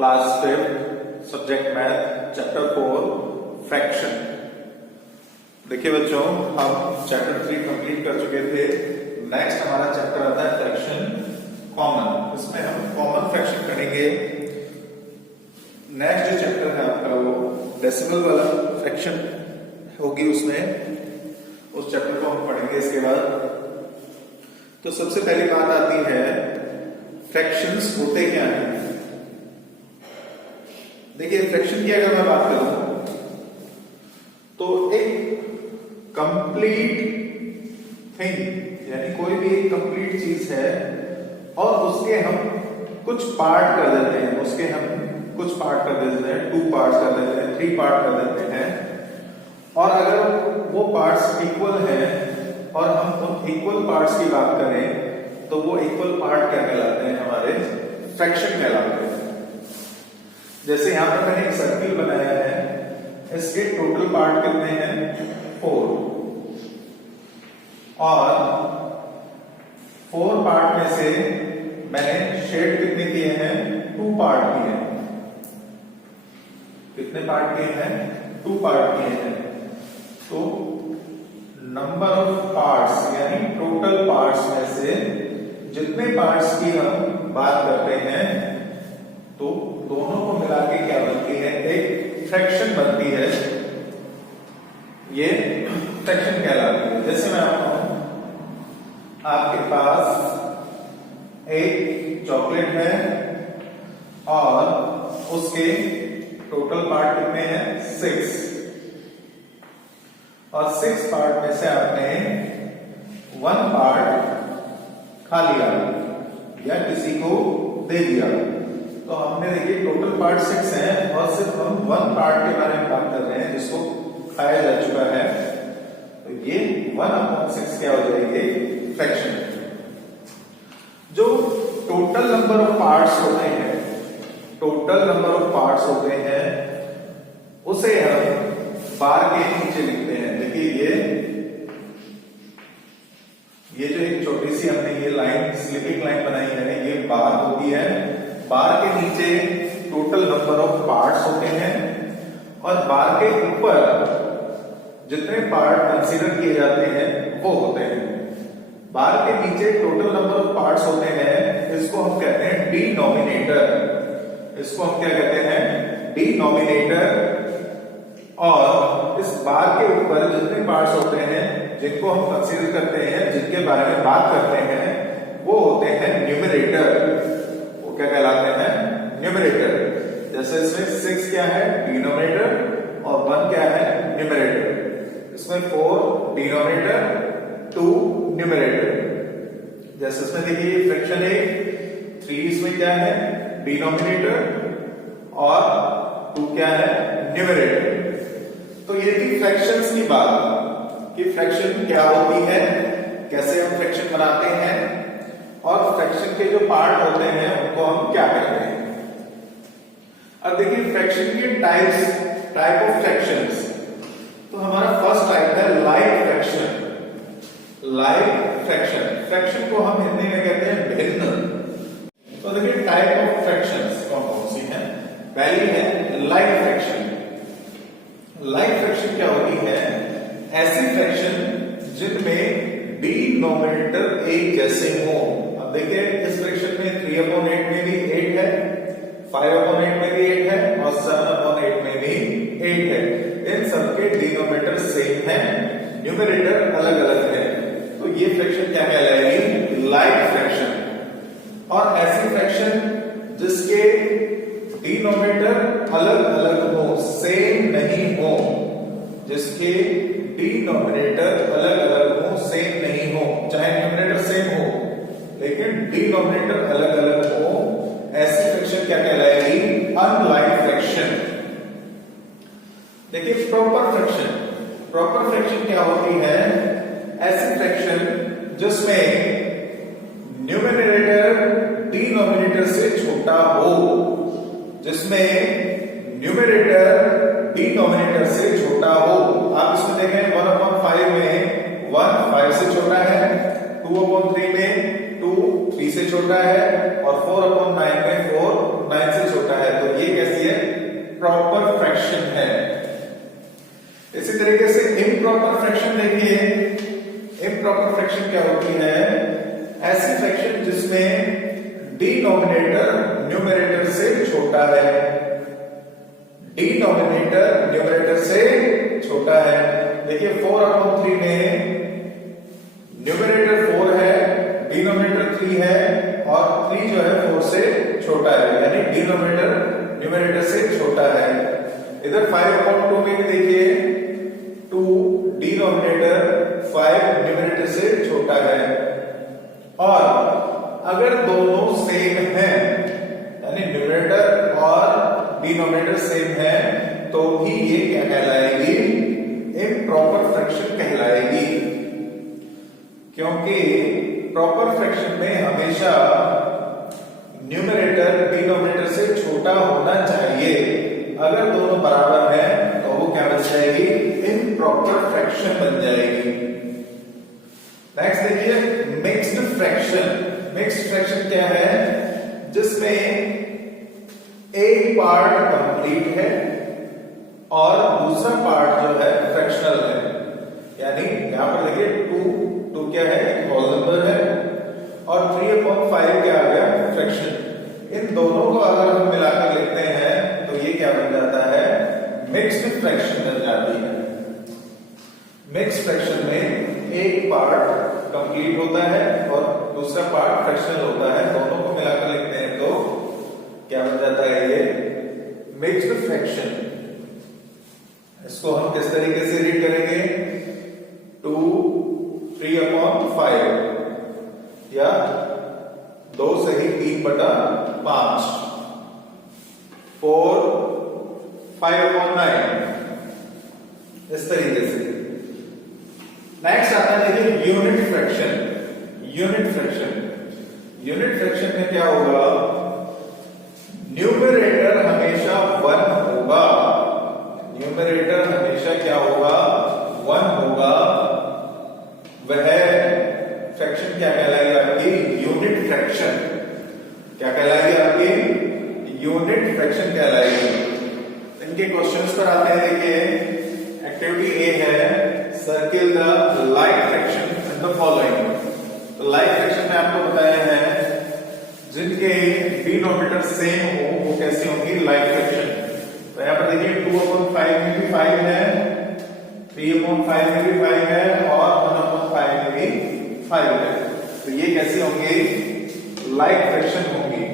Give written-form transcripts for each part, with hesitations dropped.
Class 5 subject math chapter 4 fraction. देखिए बच्चों, हम चैप्टर 3 कंप्लीट कर चुके थे। नेक्स्ट हमारा चैप्टर आता है फ्रैक्शन कॉमन। इसमें हम कॉमन फ्रैक्शन करेंगे। नेक्स्ट जो चैप्टर है आपका वो डेसिमल वाला फ्रैक्शन होगी, उसमें उस चैप्टर को हम पढ़ेंगे इसके बाद। तो सबसे पहली बात आती है फ्रैक्शंस होते क्या हैं। देखिए फ्रैक्शन की अगर मैं बात करूं तो एक कंप्लीट थिंग, यानी कोई भी एक कंप्लीट चीज है और उसके हम कुछ पार्ट कर देते हैं, उसके हम कुछ पार्ट कर देते हैं, 2 पार्ट्स कर देते हैं, 3 पार्ट कर देते हैं। और अगर वो पार्ट्स इक्वल हैं और हम उन इक्वल पार्ट्स की बात करें तो वो इक्वल पार्ट क्या कहलाते हैं, हमारे फ्रैक्शन कहलाते हैं। जैसे यहां पर मैंने एक सर्किल बनाया है, इसके टोटल पार्ट कितने हैं, 4, और 4 पार्ट में से मैंने शेड कितने किए हैं, 2 पार्ट किए हैं। कितने पार्ट किए हैं, 2 पार्ट किए हैं। तो नंबर ऑफ पार्ट्स यानी टोटल पार्ट्स में से जितने पार्ट्स की हम बात करते हैं तो दोनों को मिला के क्या बनती है, एक फ्रैक्शन बनती है। ये फ्रैक्शन कहलाती है। जैसे मैं आपके पास एक चॉकलेट है और उसके टोटल पार्ट कितने हैं, 6, और 6 पार्ट में से आपने 1 पार्ट खा लिया या किसी को दे दिया। तो हमने देखिए टोटल पार्ट 6 हैं और सिर्फ हम 1 पार्ट के बारे में बात कर रहे हैं जिसको खाया जा चुका है। तो ये 1/6 क्या हो जाएगी, फ्रैक्शन। जो टोटल नंबर ऑफ पार्ट्स होते हैं, टोटल नंबर ऑफ पार्ट्स होते हैं उसे हम बार के नीचे लिखते हैं। देखिए ये जो एक छोटी सी हमने ये लाइन, स्लिपिंग लाइन बनाई है, ये बार होती है। बार के नीचे टोटल नंबर ऑफ पार्ट्स होते हैं और बार के ऊपर जितने पार्ट कंसीडर किए जाते हैं वो होते हैं। बार के नीचे टोटल नंबर ऑफ पार्ट्स होते हैं, इसको हम कहते हैं डिनोमिनेटर। इसको हम क्या कहते हैं, डिनोमिनेटर। और इस बार के ऊपर जितने पार्ट्स होते हैं जिनको हम कंसीडर करते हैं, जिनके बारे में बात करते हैं, वो होते हैं न्यूमरेटर। वो क्या कहलाते हैं, न्यूमरेटर। जैसे इसमें 6 क्या है, डिनोमिनेटर, और 1 क्या है, न्यूमरेटर। इसमें 4 डिनोमिनेटर, 2 न्यूमरेटर। जैसे इसमें देखिए फ्रैक्शन है 3, इसमें क्या है, डिनोमिनेटर, और 2 क्या है, न्यूमरेटर। तो ये थी फ्रैक्शंस की बात कि फ्रैक्शन क्या होती है, कैसे हम फ्रैक्शन बनाते हैं, और फ्रैक्शन के जो पार्ट होते हैं उनको हम क्या कहते हैं। अब देखिए फ्रैक्शन के टाइप ऑफ फ्रैक्शंस। तो हमारा फर्स्ट टाइप है like fraction. Like fraction, fraction को हम हिंदी में कहते हैं भिन्न। तो देखिए टाइप ऑफ फ्रैक्शंस कौन सी हैं। पहली है लाइक फ्रैक्शन। लाइक फ्रैक्शन क्या होती है, ऐसी फ्रैक्शन जिनमें डिनोमिनेटर एक जैसे हो। अब देखिए इस फ्रैक्शन में 3/8 में भी 8 है, 5/8 में भी 8 है, और 7/8 में भी 8 है। इन सबके डिनोमिनेटर सेम है, न्यूमरेटर अलग अलग है। तो ये फ्रैक्शन क्या कहलाएगी, लाइक फ्रैक्शन। और ऐसी फ्रैक्शन जिसके डिनोमिनेटर अलग अलग हो, सेम नहीं हो, जिसके डिनोमिनेटर अलग अलग हो, सेम नहीं हो, चाहे न्यूमरेटर सेम हो लेकिन डिनोमिनेटर अलग अलग हो, ऐसी फ्रैक्शन क्या कहलाएगी, अनलाइक फ्रैक्शन। देखिए प्रॉपर फ्रैक्शन। प्रॉपर फ्रैक्शन क्या होती है, ऐसी फ्रैक्शन जिसमें न्यूमरेटर डिनोमिनेटर से छोटा हो, जिसमें न्यूमरेटर डिनोमिनेटर से छोटा हो। आप इसमें देखें 1/5 में 1 5 से छोटा है, 2/3 में 2 3 से छोटा है, और 4/9 में 4 9 से छोटा है, तो ये कैसी है? प्रॉपर फ्रैक्शन है। इसी तरीके से इम्प्रॉपर फ्रैक्शन देखिए, इम्प्रॉपर फ्रैक्शन क्या होती है? ऐसी फ्रैक्शन जिसमें डिनोमिनेटर न्यूमरेटर से छोटा है, डिनोमिनेटर न्यूमरेटर से छोटा है। देखिए 4/3 में न्यूमरेटर 4 है, डिनोमिनेटर 3 है और 3 जो है 4 से छोटा है, यानी डिनोमिनेटर न्यूमरेटर से छोटा है। इधर 5/2 में भी देखिए 2 डिनोमिनेटर 5 न्यूमरेटर से छोटा है। और अगर दोनों सेम हैं, यानी न्यूमरेटर और डिनोमिनेटर सेम है, तो भी ये क्या कहलाएगी? इम्प्रॉपर फ्रैक्शन कहलाएगी। क्योंकि प्रॉपर फ्रैक्शन में हमेशा न्यूमरेटर डिनोमिनेटर से छोटा होना चाहिए। अगर दोनों बराबर हैं तो वो क्या बन जाएगी? इम्प्रॉपर फ्रैक्शन बन जाएगी। नेक्स्ट देखिए मिक्स्ड फ्रैक्शन। मिक्स्ड फ्रैक्शन क्या है? जिसमें एक पार्ट कंप्लीट है और दूसरा पार्ट जो है फ्रैक्शनल है। यानी यहां पर देखिए 2 क्या है? होल नंबर है और 3/5 क्या आ गया? फ्रैक्शन। इन दोनों को अगर हम मिलाकर लिखते हैं तो ये क्या बन जाता है? मिक्स्ड फ्रैक्शन बन जाती है। मिक्स्ड फ्रैक्शन में एक पार्ट कंप्लीट होता है और दूसरा पार्ट फ्रैक्शनल होता है, दोनों को मिलाकर लिखते हैं तो क्या बन जाता है? ये मिक्स्ड फ्रैक्शन। इसको हम किस तरीके से रीड करेंगे? 2 3/5 या 2 सही 3/5, 4 5/9, इस तरीके से। नेक्स्ट आता है देखिए unit fraction. Unit fraction, unit fraction में क्या होगा? न्यूमरेटर हमेशा 1 होगा, न्यूमरेटर हमेशा क्या होगा? 1 होगा। वह फ्रैक्शन क्या कहलाएगी आपकी? Unit fraction. क्या कहलाएगी आपकी? यूनिट फ्रैक्शन कहलाएगी। इनके क्वेश्चंस पर आते हैं। देखिए एक्टिविटी ए है, circle the like fraction in the following. तो लाइक फ्रैक्शन में आपको बताया है जिनके डिनोमिनेटर सेम हो वो कैसी होंगी? Like fraction. तो यहां पर देखिए 2/5 में भी 5 है, 3/5 में भी 5 है और 1/5 में भी 5 है। तो ये कैसी होंगी? लाइक फ्रैक्शन होंगी।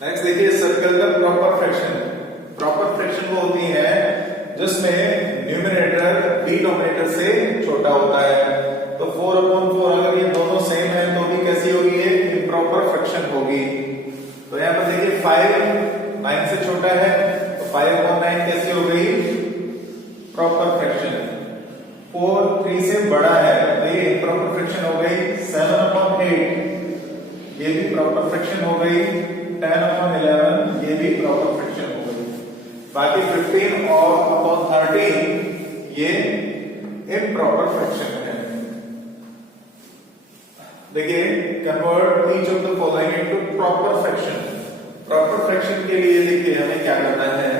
नेक्स्ट देखिए सर्कल का प्रॉपर फ्रैक्शन। प्रॉपर फ्रैक्शन वो होती है जिसमें न्यूमरेटर डिनोमिनेटर से छोटा होता है। तो 4/4 अगर ये दोनों सेम है तो भी कैसी होगी? ये इम्प्रॉपर फ्रैक्शन होगी। तो यहां पर देखिए 5 9 से छोटा है, तो 5/9 कैसी हो गई? Proper fraction. 4 3 से बड़ा है तो ये इम्प्रॉपर फ्रैक्शन हो गई। 7/8 ये भी प्रॉपर फ्रैक्शन हो गई। 10/11 ये भी प्रॉपर फ्रैक्शन हो गई। बाकी 15 और 13 ये इम्प्रॉपर फ्रैक्शन है। देखिए convert each of the following into proper fraction. Proper fraction के लिए देखिए हमें क्या करना है?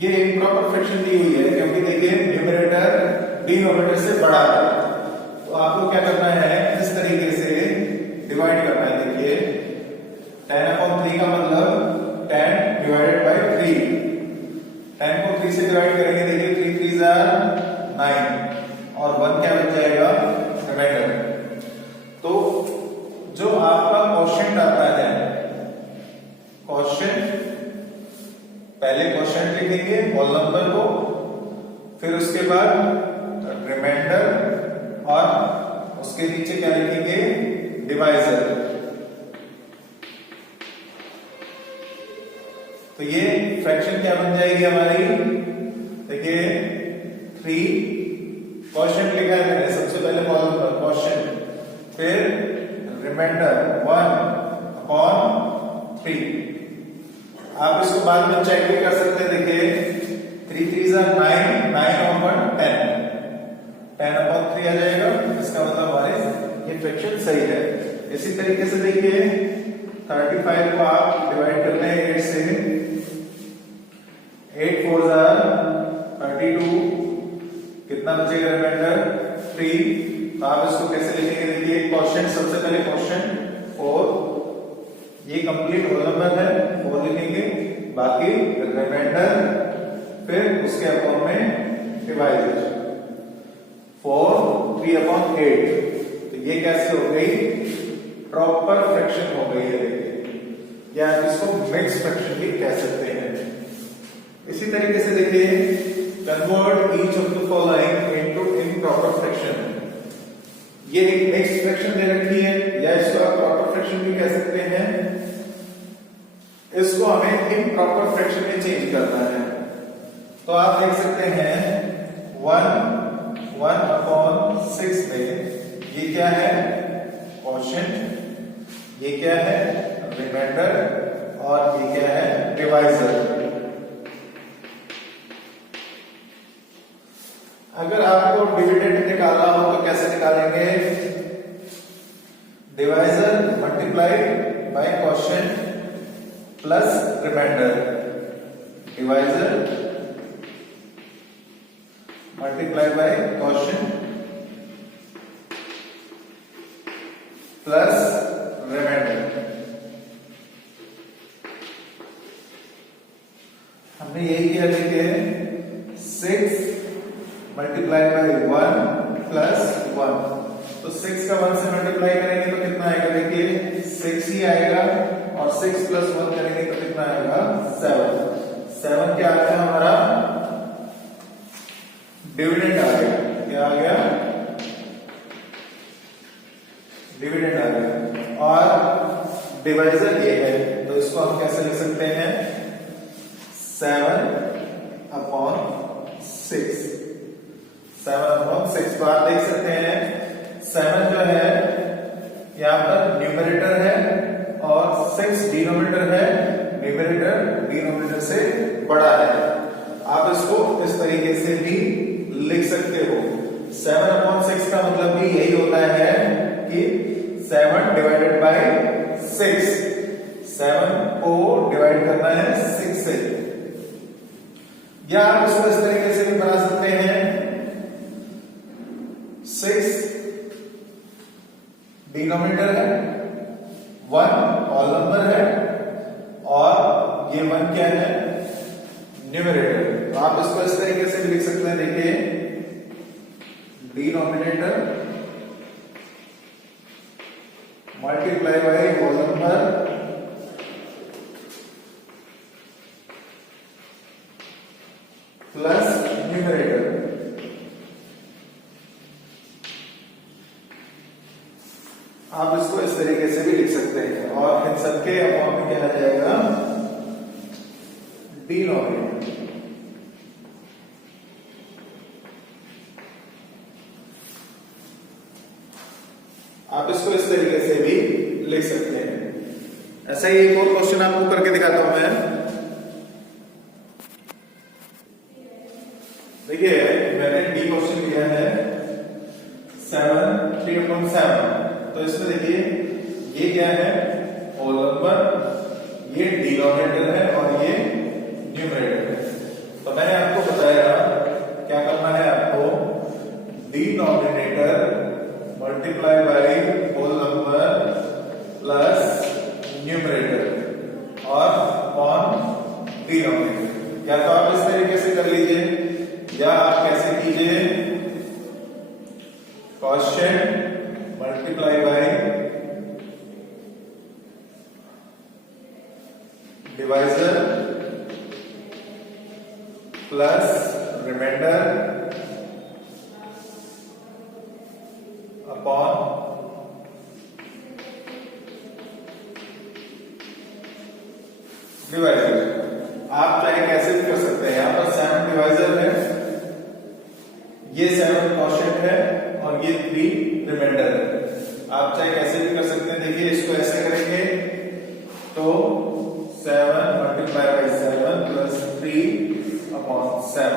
ये इम्प्रॉपर फ्रैक्शन दी हुई है क्योंकि देखिए न्यूमरेटर डिनोमिनेटर से बड़ा है, तो आपको क्या करना है? इस तरीके से डिवाइड करना है। देखिए 10/3 का मतलब 10 डिवाइडेड बाय 3। 10 को 3 से डिवाइड करेंगे, देखिए 3 3 9 और 1 क्या बन जाएगा? रिमाइंडर। तो जो आपका क्वोशिएंट आता है, क्वोशिएंट पहले क्वोशिएंट लिखेंगे होल नंबर को, फिर उसके बाद रिमाइंडर और उसके नीचे क्या लिखेंगे? डिवाइजर। तो ये फ्रैक्शन क्या बन जाएगी हमारी? देखिए 3 क्वोशिएंट लिखा है मैंने, सबसे पहले होल नंबर क्वोशिएंट, फिर रिमाइंडर 1/3। आप इसको बाद में चेक भी कर सकते हैं। देखिए 3 3 9 9/10 10/3 आ जाएगा। इसका मतलब हमारे ये फ्रैक्शन सही है। इसी तरीके से देखिए 35 को आप डिवाइड करते हैं 8 से, 8 4 32, कितना बचेगा रिमाइंडर 3। तो आप इसको कैसे लिखेंगे, देखिए क्वेश्चन, सबसे पहले क्वेश्चन 4, ये कंप्लीट होल नंबर है 4 लिखेंगे, बाकी रिमाइंडर, फिर उसके अपॉन में डिवाइड 4 3/8। तो ये कैसे हो गई, प्रॉपर फ्रैक्शन हो गई है, देखिए, या इसको मिक्स फ्रैक्शन भी कह सकते हैं। इसी तरीके से देखिए, convert each of the following into improper fraction. ये एक मिक्स फ्रैक्शन दे रखी है, या इसको आप प्रॉपर फ्रैक्शन भी कह सकते हैं। इसको हमें इम्प्रॉपर फ्रैक्शन में चेंज करना है। तो आप देख सकते हैं 1/6 में ये क्या है, क्वोशिएंट, ये क्या है रिमाइंडर, और ये क्या है डिवाइजर। अगर आपको डिविडेंड निकालना हो तो कैसे निकालेंगे, divisor multiply by quotient plus remainder, divisor multiply by quotient plus remainder. हमने यही किया, देखिए 6 मल्टीप्लाई बाय 1 प्लस 1, तो 6 का 1 से मल्टीप्लाई करेंगे तो कितना आएगा, देखिए 6 ही आएगा, और 6 प्लस 1 करेंगे तो कितना आएगा 7। 7 क्या आ गया हमारा, डिविडेंड आ गया, क्या आ गया, डिविडेंड आ गया। और डिवाइजर ये है, तो इसको हम कैसे लिख सकते हैं, 7/6, 7/6। तो आप देख सकते हैं 7 जो है यहां पर न्यूमरेटर है, और 6 डिनोमिनेटर है, न्यूमरेटर डिनोमिनेटर से बड़ा है। आप इसको इस तरीके से भी लिख सकते हो। 7/6 का मतलब भी यही होता है कि 7 डिवाइडेड बाय 6, 7 को डिवाइड करना है 6 से। या आप इसको इस तरीके से भी बना सकते हैं, 6 डिनोमिनेटर है, 1 होल नंबर है, और ये 1 क्या है, न्यूमरेटर। तो आप इसको इस तरीके से भी लिख सकते हैं, देखिए denominator multiply by whole number plus numerator. आप इसको इस तरीके से भी लिख सकते हैं, और इन सबके अपॉन में क्या आ जाएगा, डिनोमिनेटर। आप इसको इस तरीके से भी लिख सकते हैं। ऐसा ही एक और क्वेश्चन आपको करके दिखाता हूं मैं। देखिए मैंने डी क्वेश्चन लिया है 7 3/7। तो इसमें देखिए ये क्या है, होल नंबर, ये डिनोमिनेटर है, और ये न्यूमरेटर है। तो मैंने आपको बताया क्या करना है, आपको denominator multiply by whole number plus numerator और अपॉन डिनोमिनेटर। या तो आप इस तरीके से कर लीजिए, या आप कैसे कीजिए, quotient multiply by divisor plus remainder upon divisor. आप चाहे कैसे भी कर सकते हैं, यहां पर 7 डिवाइजर है, ये 7 क्वोशिएंट है, और ये 3 रिमाइंडर है। आप चाहे कैसे भी कर सकते हैं। देखिए इसको ऐसे करेंगे तो 7 मल्टीप्लाई बाय 7 प्लस 3/7,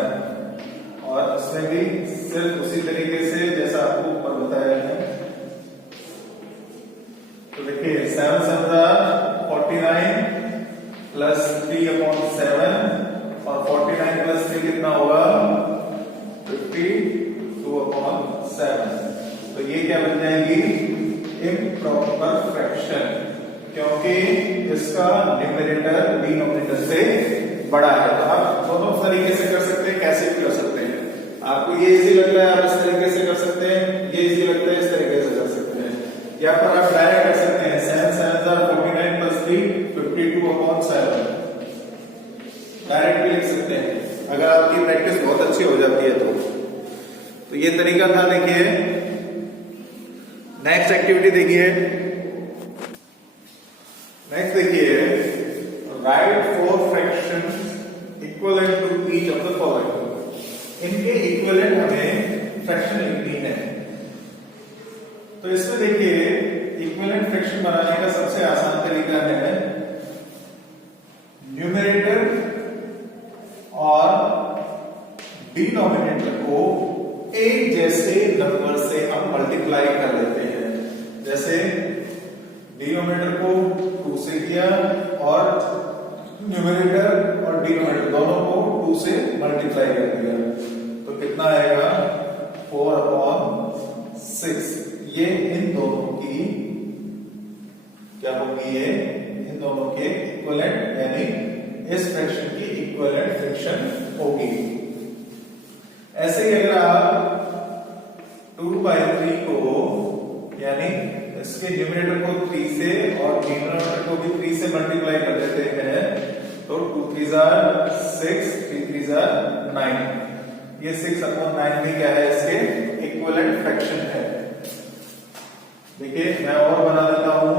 और इसमें भी सिर्फ उसी तरीके से जैसा आपको ऊपर बताया है। तो देखिए 7 7 बन जाएगी इम्प्रॉपर फ्रैक्शन, क्योंकि इसका न्यूमरेटर डिनोमिनेटर से बड़ा है। तो आप दोनों तरीके से कर सकते हैं, कैसे भी कर सकते हैं। आपको ये इजी लग रहा है आप इस तरीके से कर सकते हैं, ये इजी लगता है इस तरीके से कर सकते हैं, या फिर आप डायरेक्ट कर सकते हैं 7 7 49 + 3 52/7 डायरेक्ट भी लिख सकते हैं, अगर आपकी प्रैक्टिस बहुत अच्छी हो जाती है तो ये तरीका था। देखिए नेक्स्ट एक्टिविटी देखिए, नेक्स्ट देखिए, write 4 fractions equivalent to each of the following. इनके इक्विवेलेंट हमें फ्रैक्शन लिखनी है। तो इसमें देखिए इक्विवेलेंट फ्रैक्शन बनाने का सबसे आसान तरीका है न्यूमरेटर और डिनोमिनेटर को एक जैसे नंबर से हम मल्टीप्लाई कर लेते हैं। जैसे डिनोमिनेटर को 2 से किया और न्यूमरेटर और डिनोमिनेटर दोनों को 2 से मल्टीप्लाई कर दिया, तो कितना आएगा 4/6। ये इन दोनों की क्या होगी, ये इन दोनों के इक्विवेलेंट यानी इस फ्रैक्शन की इक्विवेलेंट फ्रैक्शन होगी। ऐसे ही अगर आप 2/3 को यानी इसके न्यूमरेटर को 3 से और डिनोमिनेटर को भी 3 से मल्टीप्लाई कर देते हैं, तो 2 3 6 3 3 9। ये 6/9 भी क्या है, इसके इक्विवेलेंट फ्रैक्शन है। देखिए मैं और बना देता हूं,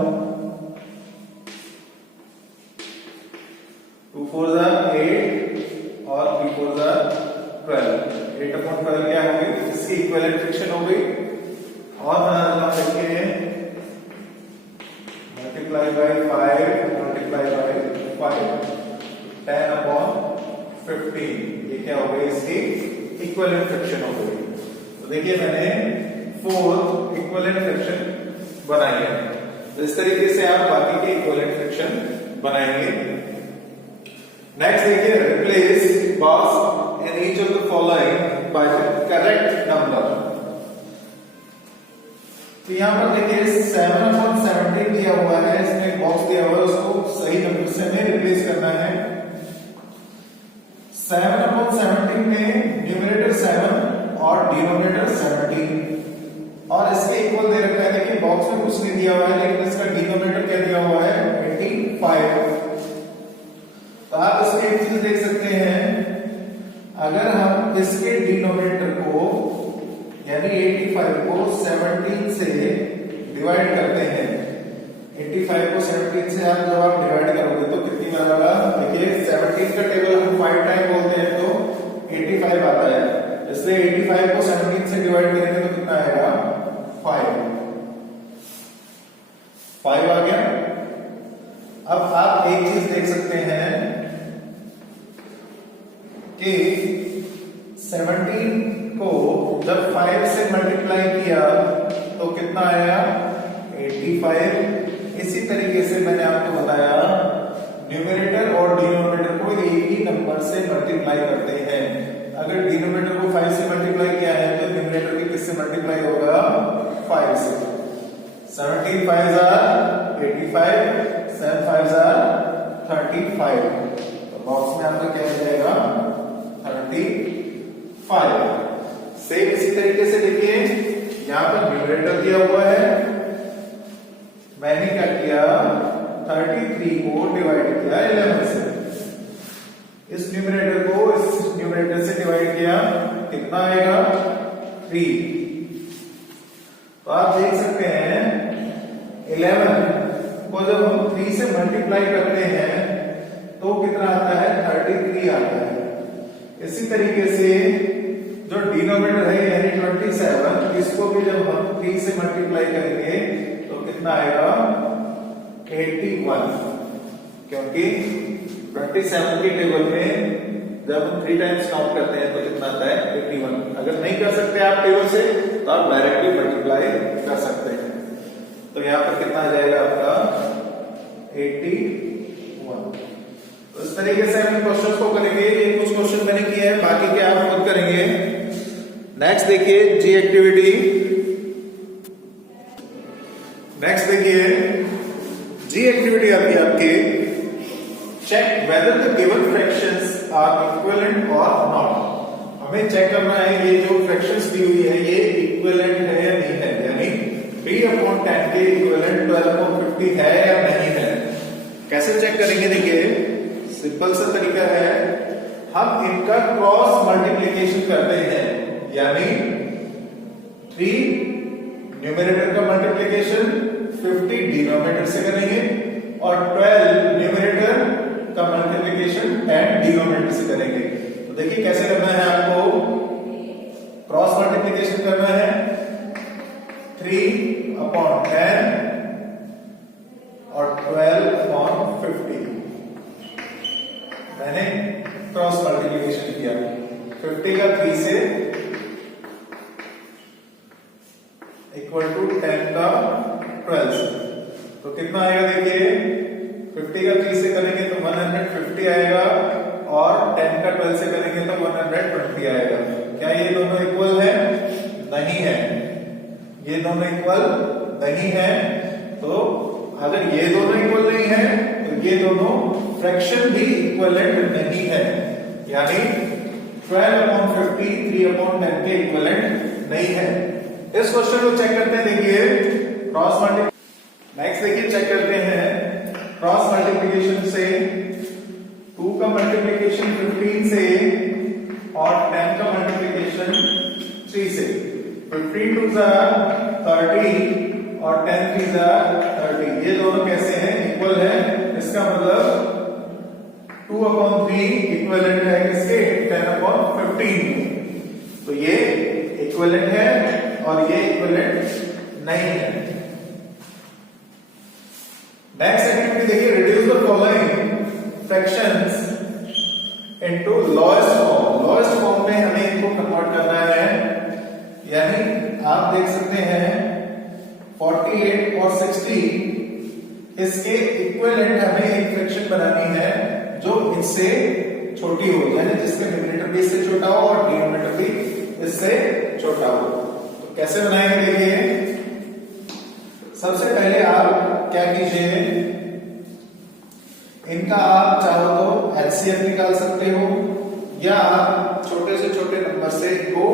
2 4 8 और 3 4 12। 8/12 क्या हो गई, इसकी इक्विवेलेंट फ्रैक्शन हो गई। और बना देता हूं, देखिए मल्टीप्लाई बाय 5 मल्टीप्लाई बाय 5 10/15। ये क्या हो गई, इसकी इक्विवेलेंट फ्रैक्शन हो गई। तो देखिए मैंने 4 इक्विवेलेंट फ्रैक्शन बनाई है। तो इस तरीके से आप बाकी के इक्विवेलेंट फ्रैक्शन बनाएंगे। नेक्स्ट देखिए, replace box in each of the following by the correct number. तो यहां पर देखिए 7/17 दिया हुआ है, इसमें बॉक्स दिया हुआ है, उसको सही नंबर से हमें रिप्लेस करना है। 7/17 में न्यूमरेटर 7 और डिनोमिनेटर 17 और इसके इक्वल दे रखा है। देखिए बॉक्स में कुछ नहीं दिया हुआ है, लेकिन इसका डिनोमिनेटर क्या दिया हुआ है, 85। तो आप इसमें एक चीज देख सकते हैं, अगर हम इसके डिनोमिनेटर को यानी 85 को 17 से डिवाइड करते हैं, 85 को 17 से आप जब आप डिवाइड करोगे तो कितनी बार आएगा, देखिए 17 का टेबल हम 5 टाइम बोलते हैं तो 85 आता है, इसलिए 85 को 17 से डिवाइड करेंगे तो कितना आएगा 5 आ गया। अब आप एक चीज देख सकते हैं कि 17 को जब 5 से मल्टीप्लाई किया तो कितना आया 85। इसी तरीके से मैंने आपको बताया न्यूमरेटर और डिनोमिनेटर को एक ही नंबर से मल्टीप्लाई करते हैं। अगर डिनोमिनेटर को 5 से मल्टीप्लाई किया है तो न्यूमरेटर भी किससे मल्टीप्लाई होगा, 5 से। 17 5s are 85, 7 5s are 35। तो बॉक्स में आपका क्या हो जाएगा 35। सेम इसी तरीके से देखिए यहां पर न्यूमरेटर दिया हुआ है, मैंने क्या किया 33 को डिवाइड किया 11 से, इस न्यूमरेटर को इस न्यूमरेटर से डिवाइड किया, कितना आएगा 3। तो आप देख सकते हैं 11 को जब हम 3 से मल्टीप्लाई करते हैं तो कितना आता है 33 आता है। इसी तरीके से जो डिनोमिनेटर है यानी 27, इसको भी जब हम 3 से मल्टीप्लाई करेंगे तो कितना आएगा 81, क्योंकि 27 के टेबल में जब हम 3 टाइम्स काउंट करते हैं तो कितना आता है 81। अगर नहीं कर सकते आप टेबल से तो आप डायरेक्टली मल्टीप्लाई कर सकते हैं। तो यहां पर कितना आ जाएगा आपका 81। तो इस तरीके से हम क्वेश्चन को करेंगे। ये कुछ क्वेश्चन मैंने किए हैं, बाकी के आप खुद करेंगे। नेक्स्ट देखिए जी एक्टिविटी, नेक्स्ट देखिए, जी एक्टिविटी आती है आपकी, check whether the given fractions are equivalent और नॉट। हमें चेक करना है ये जो फ्रैक्शंस दी हुई है ये इक्विवेलेंट है या नहीं है, यानी 3/10 के इक्विवेलेंट 12/50 है या नहीं है। कैसे चेक करेंगे, देखिए सिंपल सा तरीका है, हम इनका क्रॉस मल्टीप्लिकेशन करते हैं, यानी 3 न्यूमरेटर का मल्टीप्लिकेशन 50 डिनोमिनेटर से करेंगे और 12 न्यूमरेटर का मल्टीप्लिकेशन 10 डिनोमिनेटर से करेंगे। तो देखिए कैसे करना है, आपको क्रॉस मल्टीप्लिकेशन करना है 3/10 और 12/50। मैंने क्रॉस मल्टीप्लिकेशन किया, 50 का 3 से इक्वल टू 10 का 12 से, तो कितना आएगा, देखिए 50 का 3 से करेंगे तो 150 आएगा और 10 का 12 से करेंगे तो 120 आएगा। क्या ये दोनों इक्वल है? नहीं है, ये दोनों इक्वल नहीं है। तो अगर ये दोनों इक्वल नहीं है तो ये दोनों फ्रैक्शन भी इक्विवेलेंट नहीं है, यानी 12/50 3/10 के इक्विवेलेंट नहीं है। इस क्वेश्चन को चेक करते हैं, देखिए क्रॉस मल्टीप्लिकेशन। नेक्स्ट देखिए चेक करते हैं क्रॉस मल्टीप्लिकेशन से 2 का मल्टीप्लिकेशन 15 से और 10 का मल्टीप्लिकेशन 3 से। 15 2 30 और 10 3 30, ये दोनों कैसे हैं? इक्वल है। इसका मतलब 2/3 इक्विवेलेंट है किसके? 10/15। तो ये इक्विवेलेंट है और ये इक्विवेलेंट नहीं है। नेक्स्ट एक्टिविटी देखिए, reduce the following fractions into lowest form. Lowest form में हमें इनको कन्वर्ट करना है, यानी आप देख सकते हैं 48 और 60 इसके इक्विवेलेंट हमें एक फ्रैक्शन बनानी है जो इससे छोटी हो, यानी जिसका न्यूमरेटर भी इससे छोटा हो और डिनोमिनेटर भी इससे छोटा हो। तो कैसे बनाएंगे, देखिए सबसे पहले आप क्या कीजिए, इनका आप चाहो तो एलसीएम निकाल सकते हो या आप छोटे से छोटे नंबर से इनको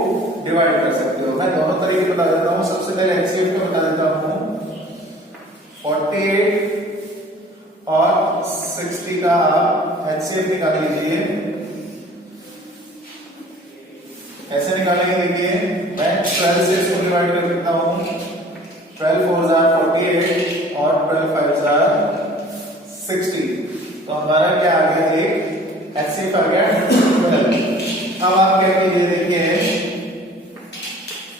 डिवाइड कर सकते हो। मैं दोनों तरीके बता देता हूं। सबसे पहले एलसीएम का बता देता हूं। 48 और 60 का आप एलसीएम निकाल लीजिए। कैसे निकालेंगे, देखिए मैं 12 से इसको डिवाइड कर देता हूं। 12 4 48 और 12 5 60। तो हमारा क्या आ गया, एक एलसीएम आ गया 12। अब आप क्या कीजिए, देखिए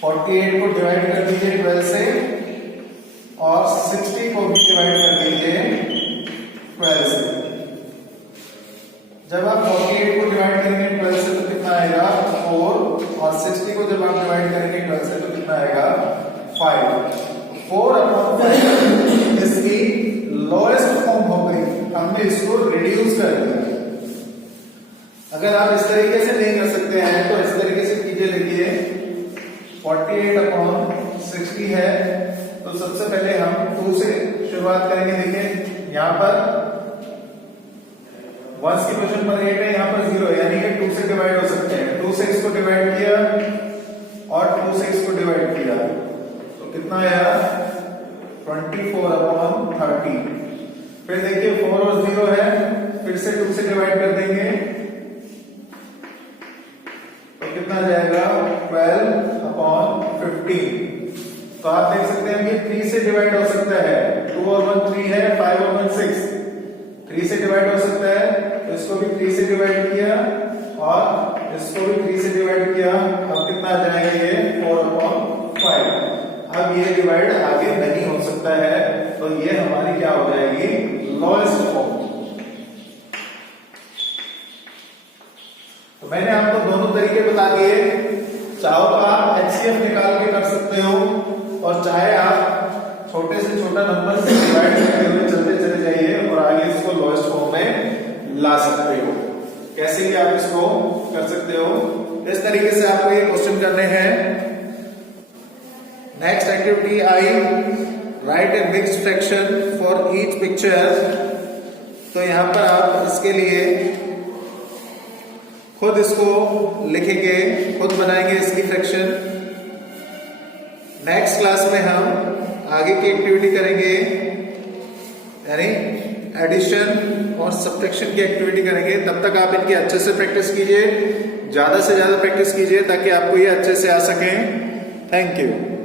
48 को डिवाइड कर दीजिए 12 से और 60 को भी डिवाइड कर दीजिए 12 से। जब आप 48 को डिवाइड करेंगे 12 से तो कितना आएगा 4, और 60 को जब आप डिवाइड करेंगे 12 से तो कितना आएगा 5। 4/5 इसकी लोएस्ट फॉर्म हो गई, हमने इसको रिड्यूस कर दिया। अगर आप इस तरीके से नहीं कर सकते हैं तो इस तरीके से कीजिए, देखिए 48/60 है तो सबसे पहले हम 2 से शुरुआत करेंगे। देखिए यहां पर वंस की पोजीशन पर 8 है, यहां पर 0 है, यानी कि 2 से डिवाइड हो सकते हैं। 2 से इसको डिवाइड किया और 2 से इसको डिवाइड किया तो कितना आया 24/30। फिर देखिए 4 और 0 है, फिर से 2 से डिवाइड कर देंगे तो कितना जाएगा 12/15। तो आप देख सकते हैं कि 3 से डिवाइड हो सकता है। 2 और 1 3 है, 5 और 1 6, 3 से डिवाइड हो सकता है। तो इसको भी 3 से डिवाइड किया और इसको भी 3 से डिवाइड किया। अब कितना आ जाएगा ये 4/5। अब ये डिवाइड आगे नहीं हो सकता है, तो ये हमारी क्या हो जाएगी लोएस्ट फॉर्म। तो मैंने आपको दोनों तरीके बता दिए। चाहो तो आप एचसीएफ निकाल के कर सकते हो और चाहे आप छोटे से छोटा नंबर से डिवाइड करते हुए चलते चले जाइए और आगे इसको लोएस्ट फॉर्म में ला सकते हो। कैसे भी आप इसको कर सकते हो। इस तरीके से आपको ये क्वेश्चन करने हैं। Next activity I right A mixed fraction for each picture. तो यहां पर आप इसके लिए खुद इसको लिखेंगे, खुद बनाएंगे इसकी फ्रैक्शन। नेक्स्ट क्लास में हम आगे की एक्टिविटी करेंगे, यानी एडिशन और सब्ट्रैक्शन की एक्टिविटी करेंगे। तब तक आप इनकी अच्छे से प्रैक्टिस कीजिए, ज्यादा से ज्यादा प्रैक्टिस कीजिए ताकि आपको ये अच्छे से आ सके। Thank you.